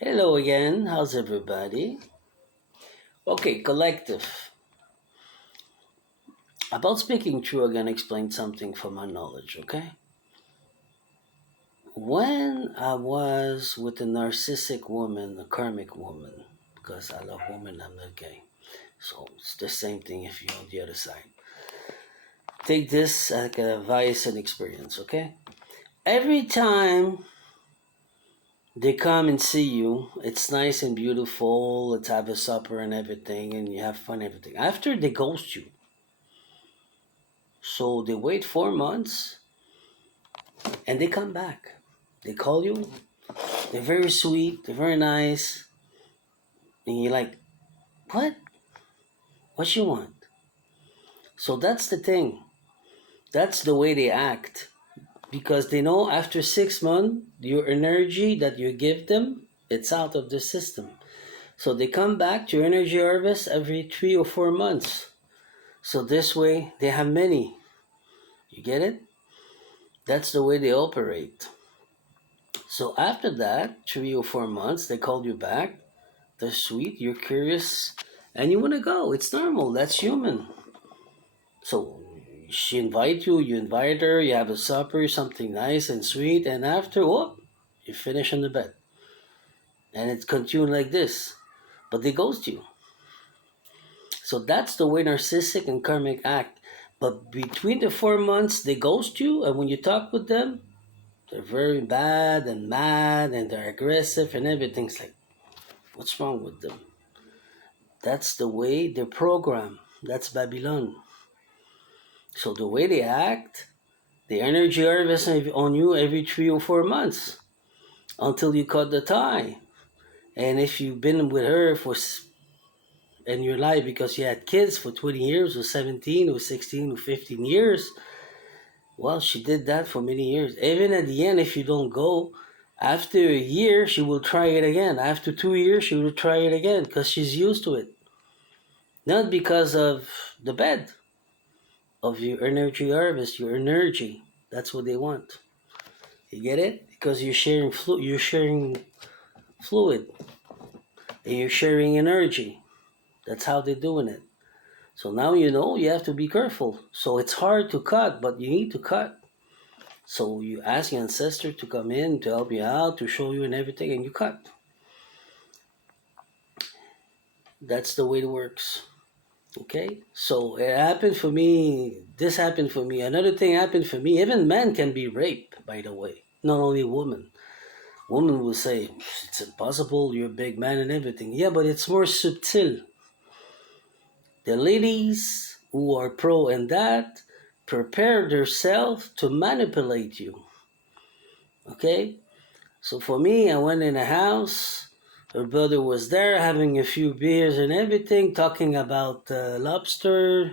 Hello again. How's everybody? Okay, collective. About speaking true, I'm gonna explain something from my knowledge, okay? When I was with a narcissistic woman, a karmic woman, because I love women, I'm not gay. So it's the same thing if you're on the other side. Take this as advice and experience, okay? Every time they come and see you, it's nice and beautiful, let's have a supper and everything, and you have fun and everything. After they ghost you, so they wait 4 months and they come back. They call you. They're very sweet. They're very nice. And you're like, what? What you want? So that's the thing. That's the way they act. Because they know after 6 months, your energy that you give them, it's out of the system. So they come back to energy harvest every 3 or 4 months. So this way, they have many. You get it? That's the way they operate. So after that, 3 or 4 months, they called you back. They're sweet, you're curious, and you want to go. It's normal. That's human. So she invite you, you invite her, you have a supper, something nice and sweet, and after, whoop, you finish in the bed. And it's continuing like this. But they ghost you. So that's the way narcissistic and karmic act. But between the 4 months, they ghost you, and when you talk with them, they're very bad and mad and they're aggressive and everything's like, what's wrong with them? That's the way they're programmed. That's Babylon. So the way they act, the energy harvest on you every 3 or 4 months until you cut the tie. And if you've been with her for in your life because you had kids for 20 years or 17 or 16 or 15 years, well, she did that for many years. Even at the end, if you don't go, after a year, she will try it again. After 2 years, she will try it again because she's used to it. Not because of the bed, of your energy harvest, your energy. That's what they want. You get it? Because you're sharing fluid, and you're sharing energy. That's how they're doing it. So now you know you have to be careful. So it's hard to cut, but you need to cut. So you ask your ancestor to come in to help you out, to show you and everything, and you cut. That's the way it works. Okay? So it happened for me. This happened for me. Another thing happened for me. Even men can be raped, by the way. Not only women. Women will say, it's impossible, you're a big man and everything. Yeah, but it's more subtle. The ladies who are pro in that prepare themselves to manipulate you. Okay? So for me, I went in a house. Her brother was there having a few beers and everything, talking about lobster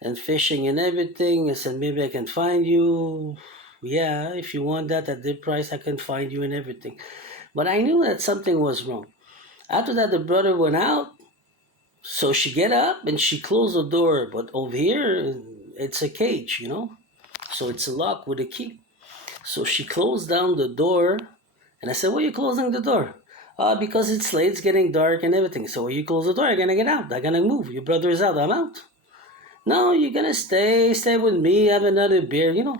and fishing and everything. I said, maybe I can find you. Yeah, if you want that at the price, I can find you and everything. But I knew that something was wrong. After that, the brother went out. So she get up and she closed the door. But over here, it's a cage, you know. So it's a lock with a key. So she closed down the door. And I said, why are you closing the door? Because it's late, it's getting dark and everything. So when you close the door, I'm going to get out. I'm going to move. Your brother is out. I'm out. No, you're going to stay with me, have another beer, you know.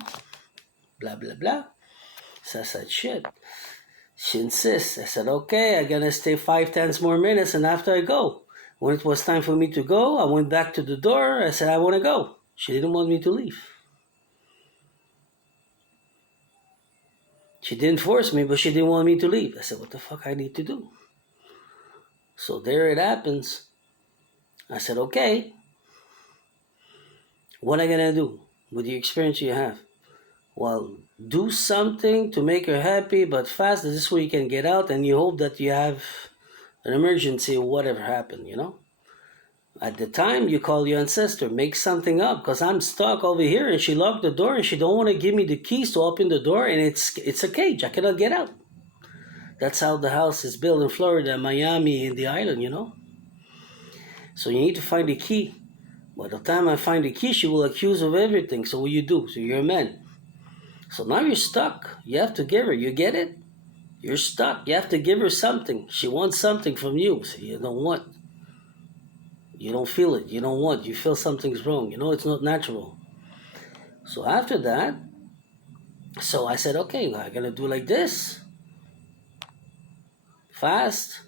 Blah, blah, blah. So I said, shit. She insists. I said, okay, I'm going to stay 5 more minutes and after I go. When it was time for me to go, I went back to the door. I said, I want to go. She didn't want me to leave. She didn't force me, but she didn't want me to leave. I said, what the fuck I need to do? So there it happens. I said, okay. What am I going to do with the experience you have? Well, do something to make her happy, but fast. This way you can get out and you hope that you have an emergency or whatever happened, you know? At the time, you call your ancestor, make something up, because I'm stuck over here and she locked the door and she don't want to give me the keys to open the door and it's a cage. I cannot get out. That's how the house is built in Florida, Miami, in the island, you know? So you need to find the key. By the time I find the key, she will accuse of everything. So what you do? So you're a man. So now you're stuck. You have to give her. You get it? You're stuck. You have to give her something. She wants something from you. So you don't want. You don't feel it. You don't want. You feel something's wrong. You know it's not natural. So after that, so I said, okay, I'm gonna do like this, fast.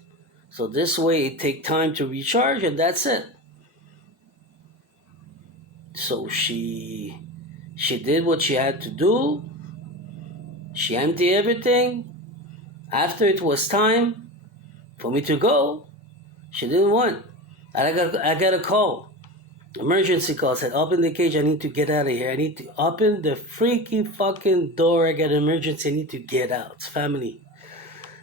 So this way it take time to recharge, and that's it. So she did what she had to do. She emptied everything. After it was time for me to go, she didn't want. I got a call. Emergency call. Said, open the cage. I need to get out of here. I need to open the freaky fucking door. I got an emergency. I need to get out. It's family.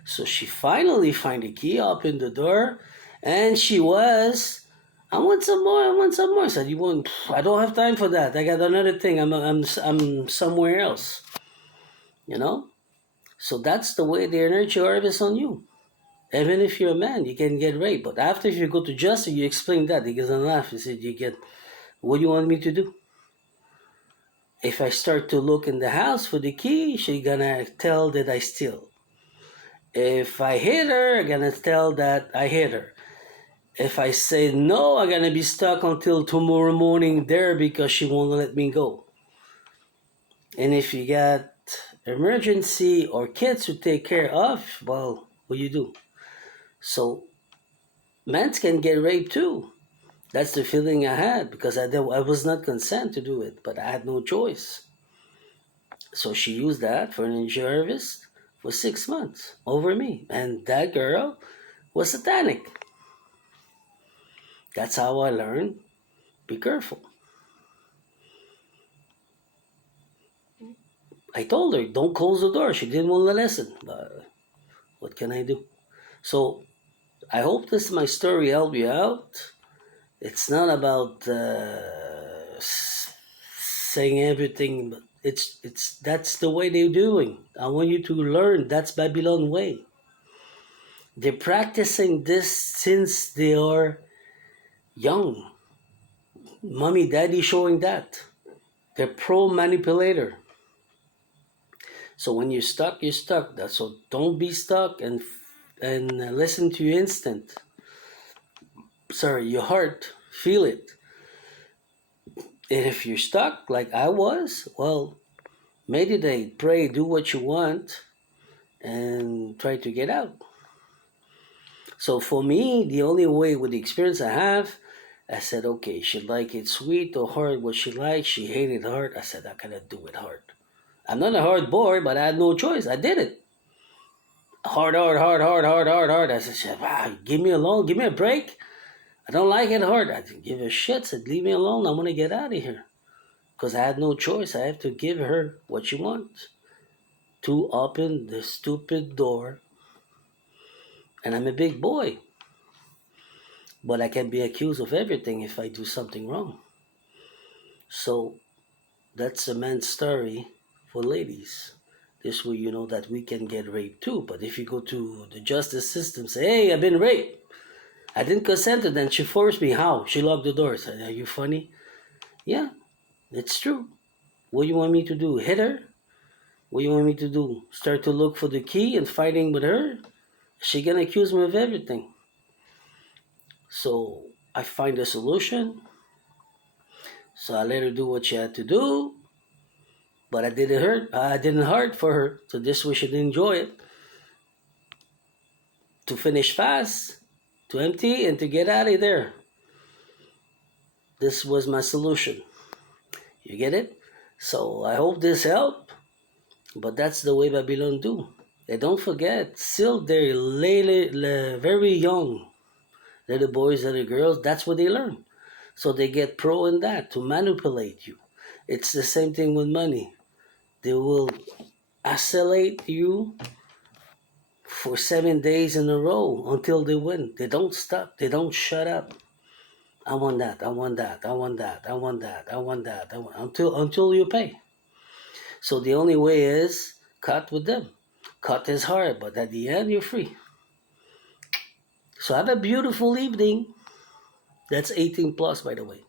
So she finally find the key, opened the door, and she was, I want some more. I want some more. I said, you want? I don't have time for that. I got another thing. I'm somewhere else. You know. So that's the way the energy harvest on you. Even if you're a man, you can get raped. But after, if you go to justice, you explain that. He doesn't laugh. He said, you get, what do you want me to do? If I start to look in the house for the key, she gonna tell that I steal. If I hit her, I'm gonna tell that I hit her. If I say no, I'm gonna be stuck until tomorrow morning there because she won't let me go. And if you got emergency or kids to take care of, well, what do you do? So men can get raped too. That's the feeling I had because I was not consent to do it, but I had no choice. So she used that for an injury for 6 months over me. And that girl was satanic. That's how I learned, be careful. I told her, don't close the door. She didn't want to listen. But what can I do? So I hope this my story helped you out. It's not about saying everything, but it's that's the way they're doing. I want you to learn that's Babylon way. They're practicing this since they are young. Mommy, daddy showing that. They're pro manipulator. So when you're stuck, you're stuck. So don't be stuck and listen to your instinct. Sorry, your heart. Feel it. And if you're stuck like I was, well, meditate, pray, do what you want, and try to get out. So for me, the only way with the experience I have, I said, okay, she like it sweet or hard, what she likes. She hated hard. I said, I cannot do it hard. I'm not a hard boy, but I had no choice. I did it. Hard. I said, give me alone, give me a break. I don't like it hard. I didn't give a shit. I said, leave me alone. I want to get out of here. Because I had no choice. I have to give her what she wants. To open the stupid door. And I'm a big boy. But I can be accused of everything if I do something wrong. So that's a man's story for ladies. This way you know that we can get raped too. But if you go to the justice system, say, hey, I've been raped. I didn't consent to that. She forced me. How? She locked the door. I said, are you funny? Yeah, it's true. What do you want me to do? Hit her? What do you want me to do? Start to look for the key and fighting with her? She gonna accuse me of everything. So I find a solution. So I let her do what she had to do. But I didn't hurt for her. So this way she didn't enjoy it. To finish fast, to empty, and to get out of there. This was my solution. You get it? So I hope this helped. But that's the way Babylon do. They don't forget. Still, they're very young. Little boys, little girls. That's what they learn. So they get pro in that, to manipulate you. It's the same thing with money. They will isolate you for 7 days in a row until they win. They don't stop. They don't shut up. I want that. I want that. I want that. I want that. I want that. Until you pay. So the only way is cut with them. Cut is hard, but at the end you're free. So have a beautiful evening. That's 18 plus, by the way.